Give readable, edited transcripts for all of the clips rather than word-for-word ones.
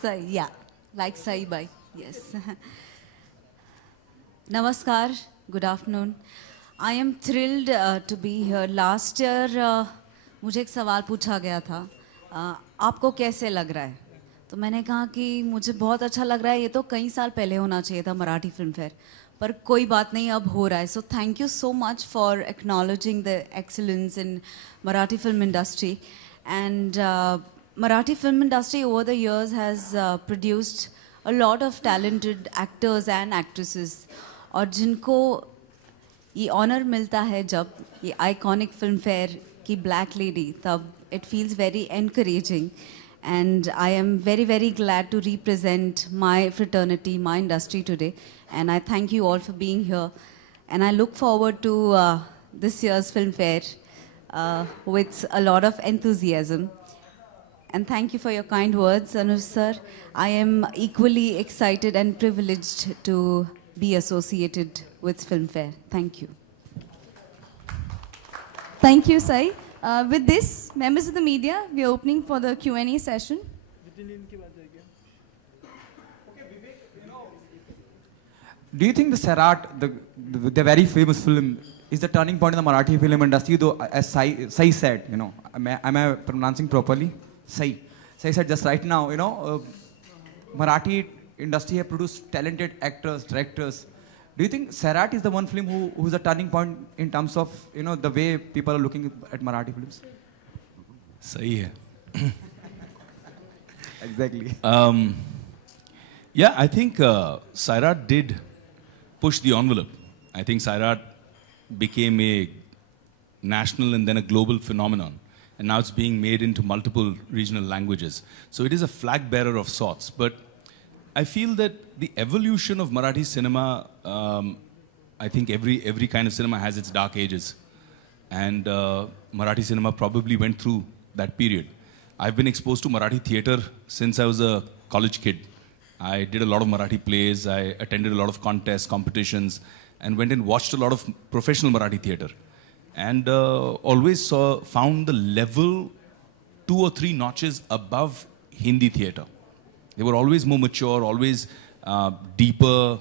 Sai, yeah, like Sai Bai, yes. Namaskar, good afternoon. I am thrilled to be here. Last year, मुझे एक सवाल पूछा गया था, आपको कैसे लग रहा है? तो मैंने कहा कि मुझे बहुत अच्छा लग रहा है, ये तो कई साल पहले होना चाहिए था मराठी फिल्म फेयर, पर कोई बात नहीं, अब हो रहा है. So thank you so much for acknowledging the excellence in Marathi film industry. And Marathi film industry over the years has produced a lot of talented actors and actresses. और जिनको ये ऑनर मिलता है जब ये आइकॉनिक फिल्म फेयर की black lady, तब it feels very encouraging. And I am very, very glad to represent my fraternity, my industry today. And I thank you all for being here. And I look forward to this year's film fair with a lot of enthusiasm. And thank you for your kind words, Anuj sir. I am equally excited and privileged to be associated with Filmfare. Thank you. Thank you, Sai. With this, members of the media, we are opening for the Q&A session. Do you think the Sarat, the very famous film, is the turning point in the Marathi film industry? Though, as Sai said, you know, am I pronouncing properly? Sai said just right now, you know, Marathi industry have produced talented actors, directors. Do you think Sarat is the one film who is a turning point in terms of, you know, the way people are looking at Marathi films? सही है. Exactly. Yeah, I think Sairat did push the envelope. I think Sairat became a national and then a global phenomenon. And now it's being made into multiple regional languages. So it is a flag bearer of sorts. But I feel that the evolution of Marathi cinema, I think every kind of cinema has its dark ages. And Marathi cinema probably went through that period. I've been exposed to Marathi theatre since I was a college kid. I did a lot of Marathi plays, I attended a lot of contests, competitions, and went and watched a lot of professional Marathi theatre. And always found the level 2 or 3 notches above Hindi theatre. They were always more mature, always deeper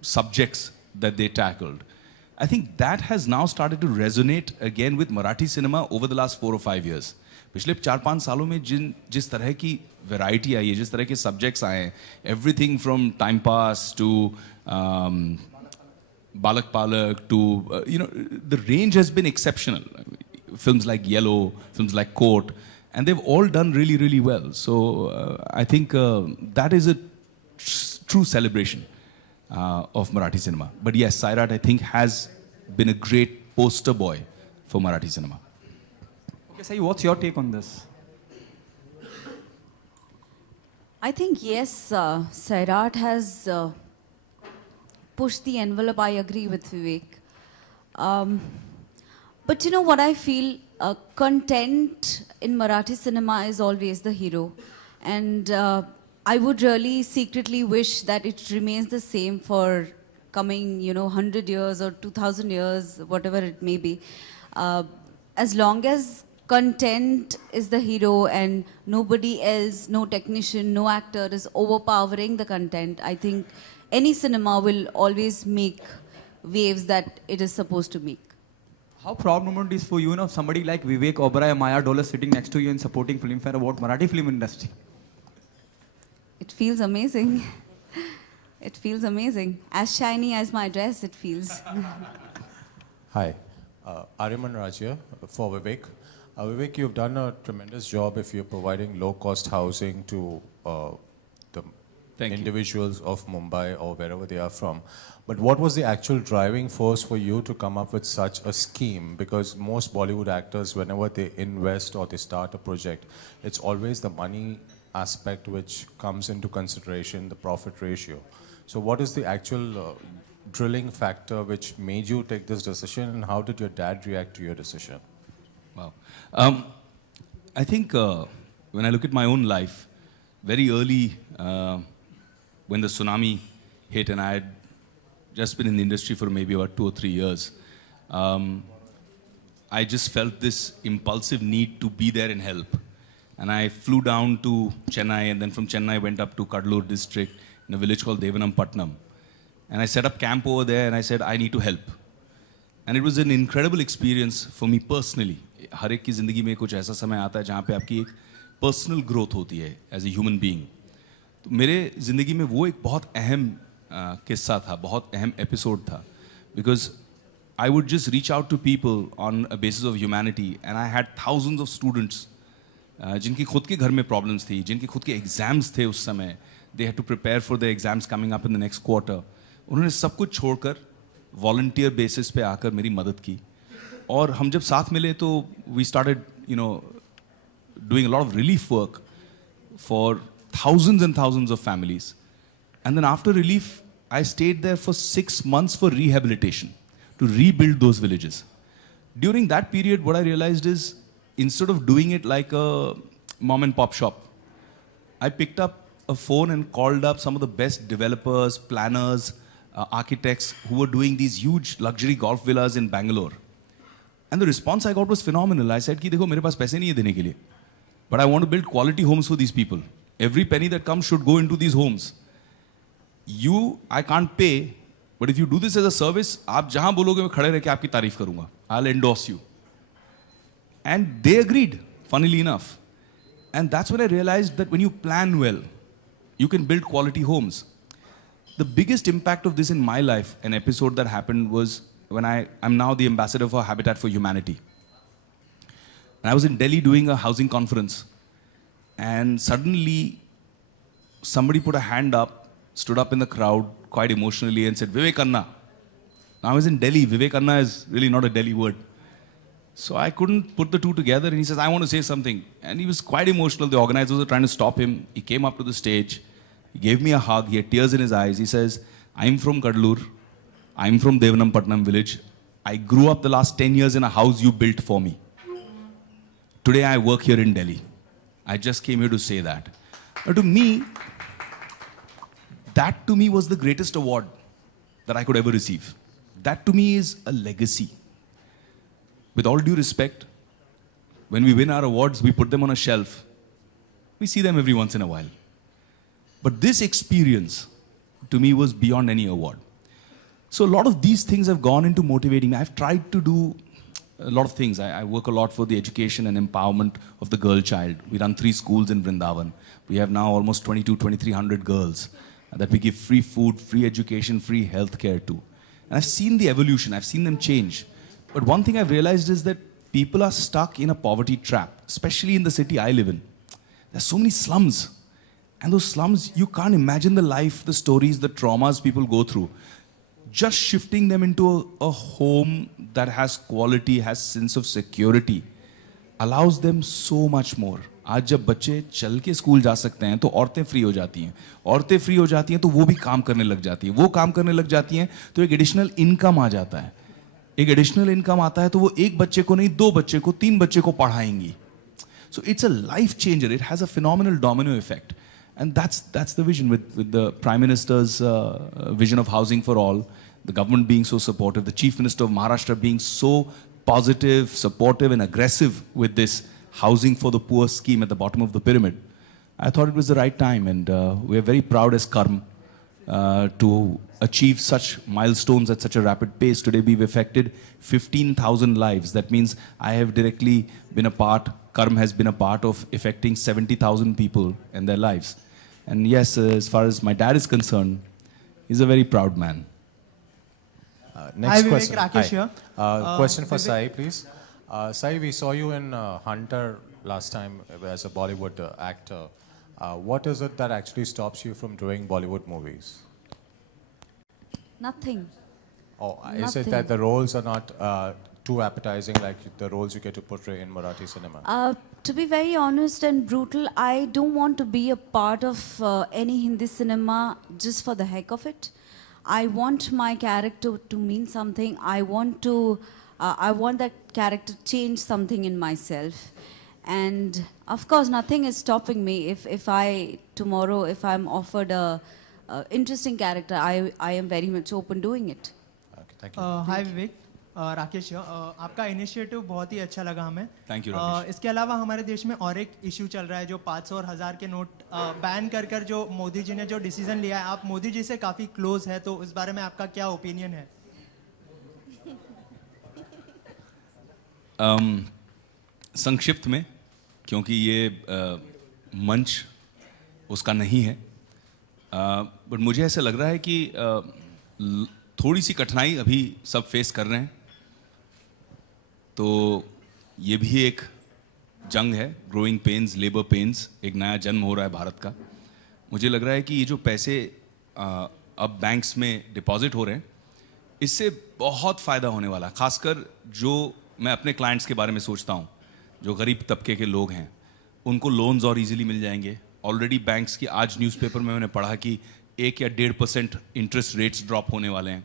subjects that they tackled. I think that has now started to resonate again with Marathi cinema over the last 4 or 5 years. पिछले 4-5 सालों में जिस तरह की variety आई है, जिस तरह के subjects आए हैं, everything from time pass to Balak Palak to, you know, the range has been exceptional. Films like Yellow, films like Court, and they've all done really, really well. So I think that is a true celebration of Marathi cinema. But yes, Sairat, I think, has been a great poster boy for Marathi cinema. Okay, Sai, what's your take on this? I think yes, Sairat has pushed the envelope. I agree with Vivek. But you know what I feel? Content in Marathi cinema is always the hero. And I would really secretly wish that it remains the same for coming, you know, 100 years or 2000 years, whatever it may be. As long as content is the hero and nobody else, no technician, no actor is overpowering the content, I think any cinema will always make waves that it is supposed to make. How proud moment is for you, know, somebody like Vivek Oberoi, Maya Dollar sitting next to you and supporting Filmfare about Marathi film industry? It feels amazing. It feels amazing. As shiny as my dress, it feels. Hi, Ariman Raj here for Vivek. Vivek, you've done a tremendous job if you're providing low-cost housing to the individuals of Mumbai or wherever they are from. But what was the actual driving force for you to come up with such a scheme? Because most Bollywood actors, whenever they invest or they start a project, it's always the money aspect which comes into consideration, the profit ratio. So what is the actual drilling factor which made you take this decision, and how did your dad react to your decision? Wow. I think when I look at my own life, very early when the tsunami hit and I had just been in the industry for maybe about 2 or 3 years, I just felt this impulsive need to be there and help. And I flew down to Chennai, and then from Chennai went up to Kadalur district in a village called Devanampatnam. And I set up camp over there, and I said, I need to help. And it was an incredible experience for me personally. हर एक की ज़िंदगी में कुछ ऐसा समय आता है जहाँ पे आपकी एक personal growth होती है as a human being. तो मेरे ज़िंदगी में वो एक बहुत अहम किस्सा था, बहुत अहम एपिसोड था. Because I would just reach out to people on a basis of humanity, and I had thousands of students जिनकी खुद के घर में problems थी, जिनकी खुद के exams थे उस समय. They had to prepare for the exams coming up in the next quarter. उन्होंने सब कुछ छोड़कर volunteer basis पे आकर मेरी मदद की. और हम जब साथ मिले तो we started, doing a lot of relief work for thousands and thousands of families. And then after relief, I stayed there for 6 months for rehabilitation, to rebuild those villages. During that period, what I realized is, instead of doing it like a mom and pop shop, I picked up a phone and called up some of the best developers, planners, architects who were doing these huge luxury golf villas in Bangalore. And the response I got was phenomenal. I said, कि देखो मेरे पास पैसे नहीं है देने के लिए, but I want to build quality homes for these people. Every penny that comes should go into these homes. I can't pay, but if you do this as a service, आप जहाँ बोलोगे मैं खड़े रह के आपकी तारीफ करूँगा. I'll endorse you. And they agreed, funnily enough. And that's when I realized that when you plan well, you can build quality homes. The biggest impact of this in my life, an episode that happened, was when I'm now the ambassador for Habitat for Humanity. And I was in Delhi doing a housing conference. And suddenly, somebody put a hand up, stood up in the crowd quite emotionally and said, Vivek Anna. Now I was in Delhi. Vivek Anna is really not a Delhi word. So I couldn't put the two together, and he says, I want to say something. And he was quite emotional. The organizers were trying to stop him. He came up to the stage. He gave me a hug. He had tears in his eyes. He says, I'm from Kadalur. I'm from Devanampatnam village. I grew up the last 10 years in a house you built for me. Today I work here in Delhi. I just came here to say that. But to me, that to me was the greatest award that I could ever receive. That to me is a legacy. With all due respect, when we win our awards, we put them on a shelf. We see them every once in a while. But this experience, to me, was beyond any award. So a lot of these things have gone into motivating me. I've tried to do a lot of things. I work a lot for the education and empowerment of the girl child. We run 3 schools in Vrindavan. We have now almost 2,300 girls that we give free food, free education, free healthcare to. And I've seen the evolution. I've seen them change. But one thing I've realized is that people are stuck in a poverty trap, especially in the city I live in. There's so many slums. And those slums, you can't imagine the life, the stories, the traumas people go through. Just shifting them into a home that has quality, has sense of security, allows them so much more. आज जब बच्चे चल के school जा सकते हैं तो औरतें फ्री हो जाती हैं. औरतें फ्री हो जाती हैं तो वो भी काम करने लग जाती हैं. वो काम करने लग जाती हैं तो एक एडिशनल इनकम आ जाता है. एक एडिशनल इनकम आता है तो वो एक बच्चे को नहीं, 2 बच्चे को, 3 बच्चे को पढ़ाएंगी. So it's a life changer. It has a phenomenal domino effect. And that's the vision with the Prime Minister's vision of housing for all, the government being so supportive, the Chief Minister of Maharashtra being so positive, supportive and aggressive with this housing for the poor scheme at the bottom of the pyramid. I thought it was the right time, and we are very proud as Karm to achieve such milestones at such a rapid pace. Today we've affected 15,000 lives. That means I have directly been a part, Karm has been a part of affecting 70,000 people and their lives. And yes, as far as my dad is concerned, he's a very proud man. Next Hi, question. Vivek, Rakesh here. Question for Vivek. Sai, please. Sai, we saw you in Hunter last time as a Bollywood actor. What is it that actually stops you from doing Bollywood movies? Nothing. Oh, is it that the roles are not too appetizing like the roles you get to portray in Marathi cinema? To be very honest and brutal, I don't want to be a part of any Hindi cinema just for the heck of it. I want my character to mean something. I want that character to change something in myself. And of course, nothing is stopping me. If I'm offered a interesting character, I am very much open doing it. Okay, thank you. Hi Vivek. Rakesh, आपका initiative बहुत ही अच्छा लगा हमें। Thank you. इसके अलावा हमारे देश में और एक इशू चल रहा है जो 500 और 1000 के नोट बैन कर जो मोदी जी ने जो डिसीजन लिया है, आप मोदी जी से काफ़ी क्लोज है, तो उस बारे में आपका क्या ओपिनियन है? संक्षिप्त में, क्योंकि ये मंच उसका नहीं है, बट मुझे ऐसा लग रहा है कि थोड़ी सी कठिनाई अभी सब फेस कर रहे हैं, तो ये भी एक जंग है, ग्रोइंग पेन्स, लेबर पेन्स, एक नया जन्म हो रहा है भारत का। मुझे लग रहा है कि ये जो पैसे अब बैंक्स में डिपॉजिट हो रहे हैं, इससे बहुत फ़ायदा होने वाला है। खासकर जो मैं अपने क्लाइंट्स के बारे में सोचता हूँ, जो गरीब तबके के लोग हैं, उनको लोन्स और इजीली मिल जाएंगे। ऑलरेडी बैंक्स की आज न्यूज़पेपर में मैंने पढ़ा कि 1 या 1.5% इंटरेस्ट रेट्स ड्रॉप होने वाले हैं।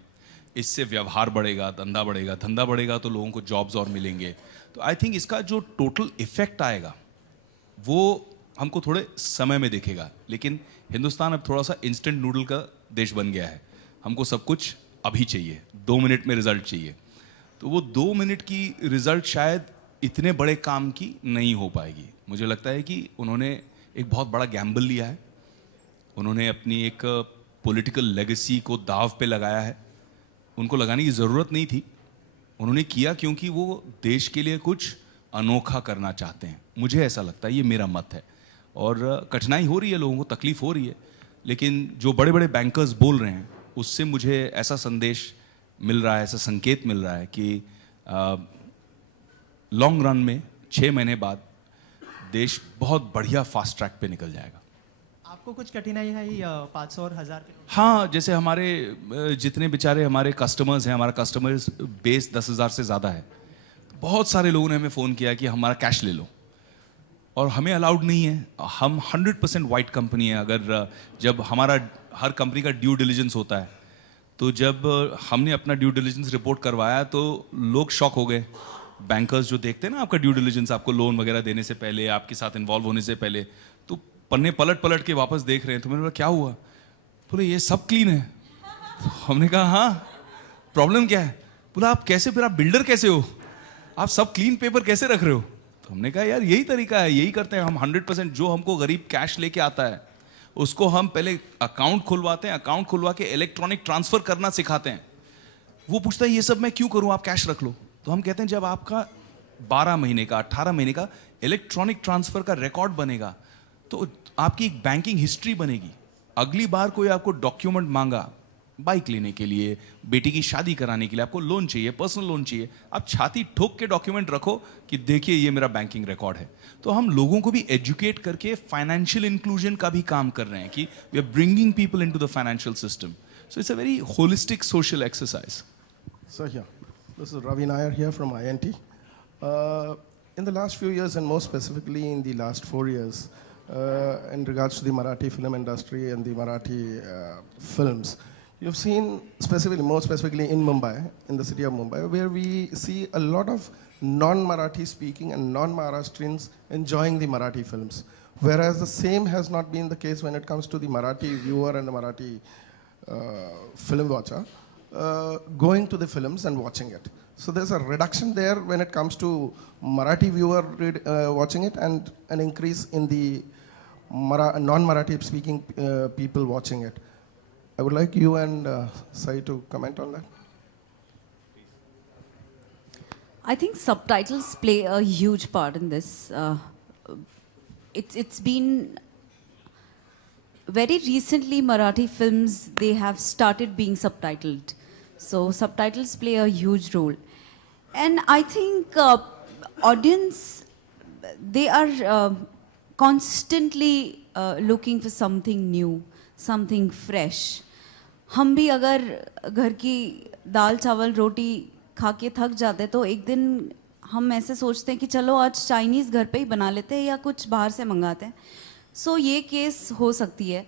इससे व्यवहार बढ़ेगा, धंधा बढ़ेगा, धंधा बढ़ेगा तो लोगों को जॉब्स और मिलेंगे। तो आई थिंक इसका जो टोटल इफेक्ट आएगा वो हमको थोड़े समय में दिखेगा। लेकिन हिंदुस्तान अब थोड़ा सा इंस्टेंट नूडल का देश बन गया है। हमको सब कुछ अभी चाहिए, 2 मिनट में रिजल्ट चाहिए। तो वो 2 मिनट की रिजल्ट शायद इतने बड़े काम की नहीं हो पाएगी। मुझे लगता है कि उन्होंने एक बहुत बड़ा गैम्बल लिया है। उन्होंने अपनी एक पॉलिटिकल लेगेसी को दाव पे लगाया है। उनको लगाने की ज़रूरत नहीं थी, उन्होंने किया क्योंकि वो देश के लिए कुछ अनोखा करना चाहते हैं। मुझे ऐसा लगता है, ये मेरा मत है। और कठिनाई हो रही है, लोगों को तकलीफ हो रही है, लेकिन जो बड़े बड़े बैंकर्स बोल रहे हैं उससे मुझे ऐसा संदेश मिल रहा है, ऐसा संकेत मिल रहा है कि लॉन्ग रन में 6 महीने बाद देश बहुत बढ़िया फास्ट ट्रैक पे निकल जाएगा। आपको कुछ कठिनाई है 500 और 1000 के? हाँ, जैसे हमारे जितने बेचारे हमारे कस्टमर्स हैं, हमारा कस्टमर्स बेस 10,000 से ज़्यादा है। बहुत सारे लोगों ने हमें फ़ोन किया कि हमारा कैश ले लो, और हमें अलाउड नहीं है। हम 100% वाइट कंपनी है। अगर जब हमारा हर कंपनी का ड्यू डिलिजेंस होता है, तो जब हमने अपना ड्यू डिलिजेंस रिपोर्ट करवाया तो लोग शॉक हो गए। बैंकर्स जो देखते हैं ना आपका ड्यू डिलिजेंस, आपको लोन वगैरह देने से पहले, आपके साथ इन्वॉल्व होने से पहले, तो पन्ने पलट पलट के वापस देख रहे हैं। तो मैंने बोला क्या हुआ? बोले ये सब क्लीन है। तो हमने कहा हाँ, प्रॉब्लम क्या है? बोला आप कैसे, फिर आप बिल्डर कैसे हो, आप सब क्लीन पेपर कैसे रख रहे हो? तो हमने कहा यार यही तरीका है, यही करते हैं हम। 100% जो हमको गरीब कैश लेके आता है उसको हम पहले अकाउंट खुलवाते हैं, अकाउंट खुलवा के इलेक्ट्रॉनिक ट्रांसफर करना सिखाते हैं। वो पूछता है ये सब मैं क्यों करूं, आप कैश रख लो। तो हम कहते हैं जब आपका 12 महीने का, 18 महीने का इलेक्ट्रॉनिक ट्रांसफर का रिकॉर्ड बनेगा तो आपकी एक बैंकिंग हिस्ट्री बनेगी। अगली बार कोई आपको डॉक्यूमेंट मांगा, बाइक लेने के लिए, बेटी की शादी कराने के लिए, आपको लोन चाहिए, पर्सनल लोन चाहिए, आप छाती ठोक के डॉक्यूमेंट रखो कि देखिए ये मेरा बैंकिंग रिकॉर्ड है। तो हम लोगों को भी एजुकेट करके फाइनेंशियल इंक्लूजन का भी काम कर रहे हैं कि we are bringing people into the financial system. So it's a very holistic social exercise. So yeah, this is Ravi Nair here from INT. In the last few years, and more specifically in the last 4 years, in regards to the Marathi film industry and the Marathi films, you've seen more specifically in Mumbai, in the city of Mumbai, where we see a lot of non-Marathi speaking and non-Maharashtrians enjoying the Marathi films. Whereas the same has not been the case when it comes to the Marathi viewer and the Marathi film watcher. Going to the films and watching it. So there's a reduction there when it comes to Marathi viewer watching it, and an increase in the non-Marathi speaking people watching it. I would like you and Sai to comment on that. I think subtitles play a huge part in this. It's been very recently Marathi films, they have started being subtitled. So subtitles play a huge role. And I think audience, they are constantly looking for something new, something fresh. हम भी अगर घर की दाल चावल रोटी खा के थक जाते तो एक दिन हम ऐसे सोचते हैं कि चलो आज चाइनीज़ घर पे ही बना लेते हैं या कुछ बाहर से मंगाते हैं। सो ये केस हो सकती है।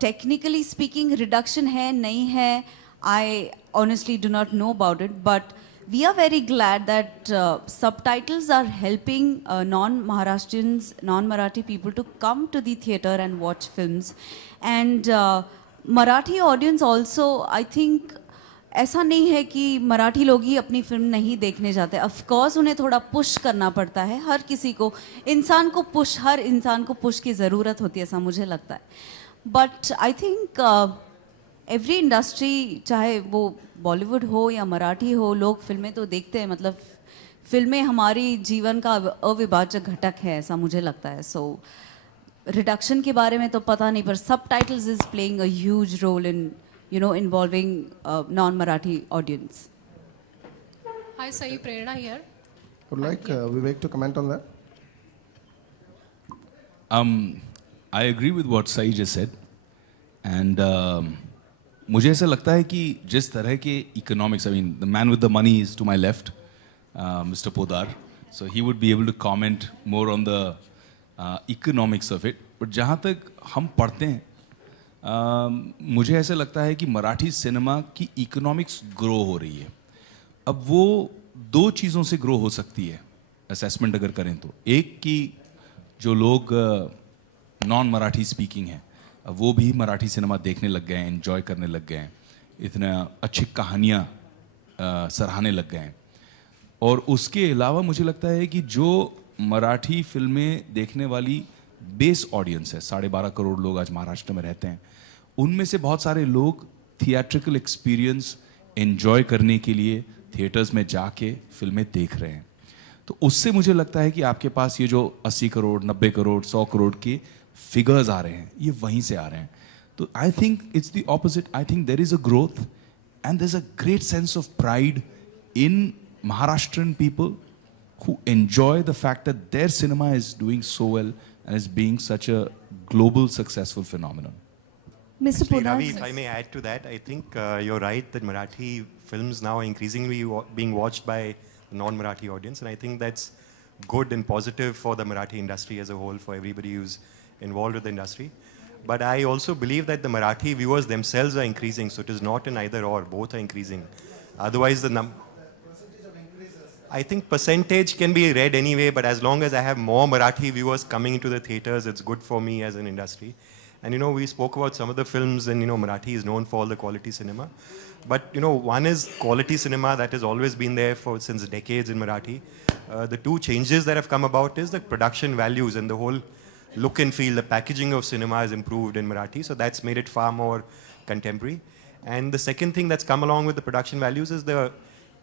टेक्निकली स्पीकिंग रिडक्शन है नहीं है, I honestly do not know about it, but we are very glad that subtitles are helping non-Maharashtrians, non-Marathi people to come to the theatre and watch films. And Marathi audience also, I think ऐसा नहीं है कि मराठी लोग ही अपनी film नहीं देखने जाते. Of course उन्हें थोड़ा पुश करना पड़ता है. हर किसी को, हर इंसान को पुश की ज़रूरत होती है, ऐसा मुझे लगता है. But I think every industry, चाहे वो बॉलीवुड हो या मराठी हो, लोग फिल्में तो देखते हैं. मतलब फिल्में हमारी जीवन का अविभाज्य घटक है, ऐसा मुझे लगता है. सो रिडक्शन के बारे में तो पता नहीं, पर subtitles is playing a huge role in involving non-Marathi audience. Hi, Sai, Prerna here. Would like Vivek to comment on that? I agree with what Sai just said. And मुझे ऐसा लगता है कि जिस तरह के economics, I mean, the man with the money is to my left, Mr. Podar. So he would be able to comment more on the economics of it. But जहाँ तक हम पढ़ते हैं, मुझे ऐसा लगता है कि मराठी सिनेमा की इकोनॉमिक्स ग्रो हो रही है. अब वो दो चीज़ों से ग्रो हो सकती है असेसमेंट अगर करें तो. एक कि जो लोग नॉन मराठी स्पीकिंग हैं वो भी मराठी सिनेमा देखने लग गए हैं, एंजॉय करने लग गए हैं, इतना अच्छी कहानियाँ सराहने लग गए हैं. और उसके अलावा मुझे लगता है कि जो मराठी फिल्में देखने वाली बेस ऑडियंस है, 12.5 करोड़ लोग आज महाराष्ट्र में रहते हैं, उनमें से बहुत सारे लोग थिएट्रिकल एक्सपीरियंस एंजॉय करने के लिए थिएटर्स में जाके फिल्में देख रहे हैं. तो उससे मुझे लगता है कि आपके पास ये जो 80 करोड़ 90 करोड़ 100 करोड़ के फिगर्स आ रहे हैं, ये वहीं से आ रहे हैं. तो I think it's the opposite. I think there is a growth and there is a great sense of pride in Maharashtrian people who enjoy the fact that their cinema is doing so well and is being such a global successful phenomenon. Mr. Podar, Ravi, if I may add to that, I think you're right that Marathi films now are increasingly being watched by the non-Marathi audience, and I think that's good and positive for the Marathi industry as a whole, for everybody who's involved with the industry. But I also believe that the Marathi viewers themselves are increasing, so it is not an either or, both are increasing. Otherwise, I think percentage can be read anyway, but as long as I have more Marathi viewers coming into the theaters, it's good for me as an industry. And we spoke about some of the films, and Marathi is known for all the quality cinema. But one is quality cinema that has always been there since decades in Marathi. The two changes that have come about is the production values and the whole look and feel, the packaging of cinema has improved in Marathi, so that's made it far more contemporary. And the second thing that's come along with the production values is the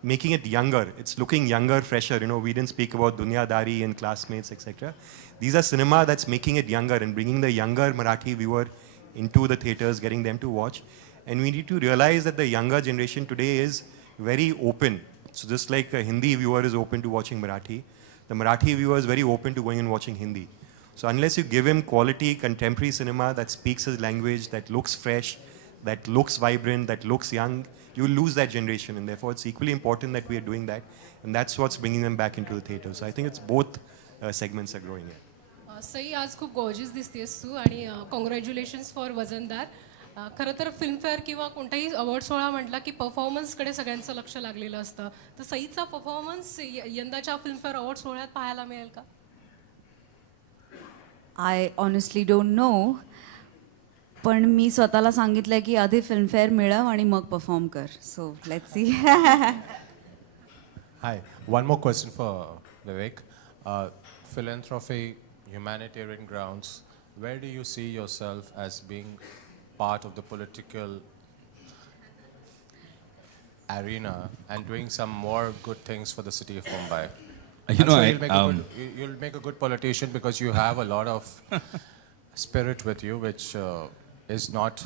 making it younger. It's looking younger, fresher. We didn't speak about Dunyadari and Classmates, etc. These are cinema that's making it younger and bringing the younger Marathi viewer into the theaters, getting them to watch. And we need to realize that the younger generation today is very open. So just like a Hindi viewer is open to watching Marathi, the Marathi viewer is very open to going and watching Hindi. So unless you give him quality contemporary cinema that speaks his language, that looks fresh, that looks vibrant, that looks young, you lose that generation, and therefore it's equally important that we are doing that, and that's what's bringing them back into the theater. So I think it's both segments are growing here. सई, आज खूप gorgeous दिसतेस तू, आणि congratulations for वजनदार. खरं तर Filmfare किंवा कोणताही award सोहळा म्हटला की परफॉर्मन्सकडे सगळ्यांचं लक्ष लागलेलं असतं. तर सईचा परफॉर्मन्स यंदाच्या फिल्मफेअर अवॉर्ड सोहळ्यात पाहायला मिळेल का? आय ऑनेस्टली डोंट नो, पण मी स्वतःला सांगितलंय की आधी फिल्मफेअर मिळव आणि मग परफॉर्म कर. So let's see. Hi, one more question for Vivek. Philanthropy, humanitarian grounds, where do you see yourself as being part of the political arena and doing some more good things for the city of Mumbai? You'll make a good politician because you have a lot of spirit with you, which is not.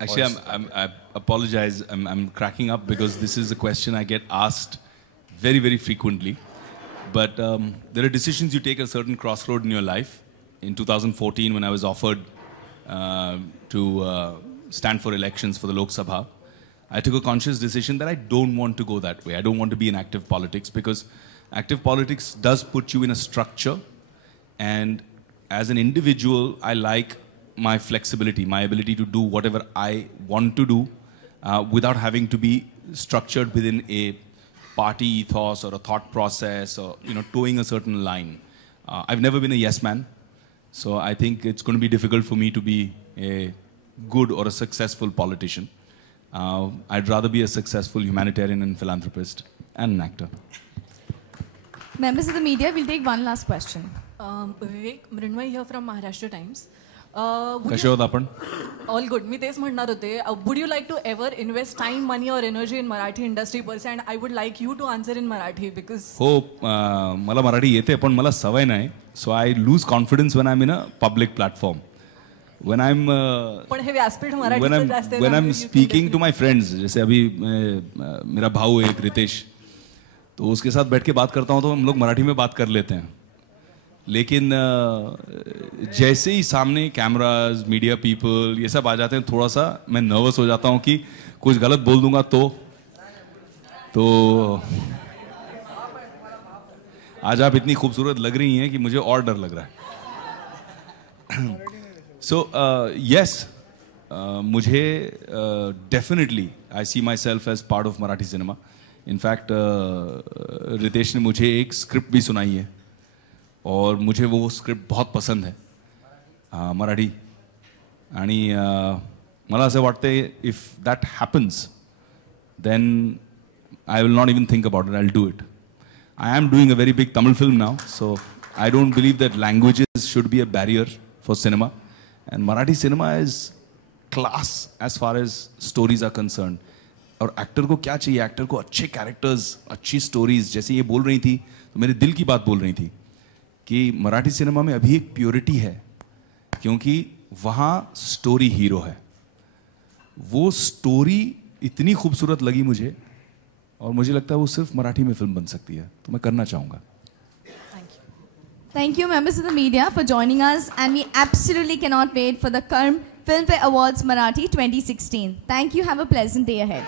Actually, I apologize. I'm cracking up because this is a question I get asked very, very frequently. But there are decisions you take at a certain crossroad in your life. In 2014, when I was offered to stand for elections for the Lok Sabha, I took a conscious decision that I don't want to go that way. I don't want to be in active politics because active politics does put you in a structure. And as an individual, I like my flexibility, my ability to do whatever I want to do without having to be structured within a party ethos or a thought process or towing a certain line. I've never been a yes man, so I think it's going to be difficult for me to be a good or a successful politician. I'd rather be a successful humanitarian and philanthropist and an actor. Members of the media, we'll take one last question. Vivek, Mrinmay here from Maharashtra Times. कसे होत आपण? All good. मी तेच म्हणणार होते. Would you like to ever invest time, money or energy in Marathi industry per se? And I would like you to answer in Marathi because... हो, मला मराठी येते पण मला सवय नाही. So I lose confidence when I'm in a public platform. When I'm पण हे व्यासपीठ मराठीचं जास्त आहे. when I'm speaking to my friends, जैसे अभी मेरा भाऊ है रितेश, तो उसके साथ बैठ के बात करता हूँ तो हम लोग मराठी में बात कर लेते हैं. लेकिन जैसे ही सामने कैमराज, मीडिया पीपल ये सब आ जाते हैं, थोड़ा सा मैं नर्वस हो जाता हूँ कि कुछ गलत बोल दूंगा तो आज आप इतनी खूबसूरत लग रही हैं कि मुझे और डर लग रहा है. सो यस, मुझे definitely I see myself as part of Marathi cinema. In fact Ritesh ने मुझे एक स्क्रिप्ट भी सुनाई है और मुझे वो स्क्रिप्ट बहुत पसंद है, मराठी. आणि मला असं वाटतं if that happens then I will not even think about it, I will do it. I am doing a very big Tamil film now, so I don't believe that languages should be a barrier for cinema. And Marathi cinema is class as far as stories are concern. और actor को क्या चाहिए? Actor को अच्छे characters, अच्छी stories. जैसे ये बोल रही थी तो मेरे दिल की बात बोल रही थी कि मराठी सिनेमा में अभी एक प्योरिटी है क्योंकि वहाँ स्टोरी हीरो है. वो स्टोरी इतनी खूबसूरत लगी मुझे और मुझे लगता है वो सिर्फ मराठी में फिल्म बन सकती है, तो मैं करना चाहूँगा. Thank you, members of the media, for joining us, and we absolutely cannot wait for the Filmfare Awards Marathi 2016. Thank you. Have a pleasant day ahead.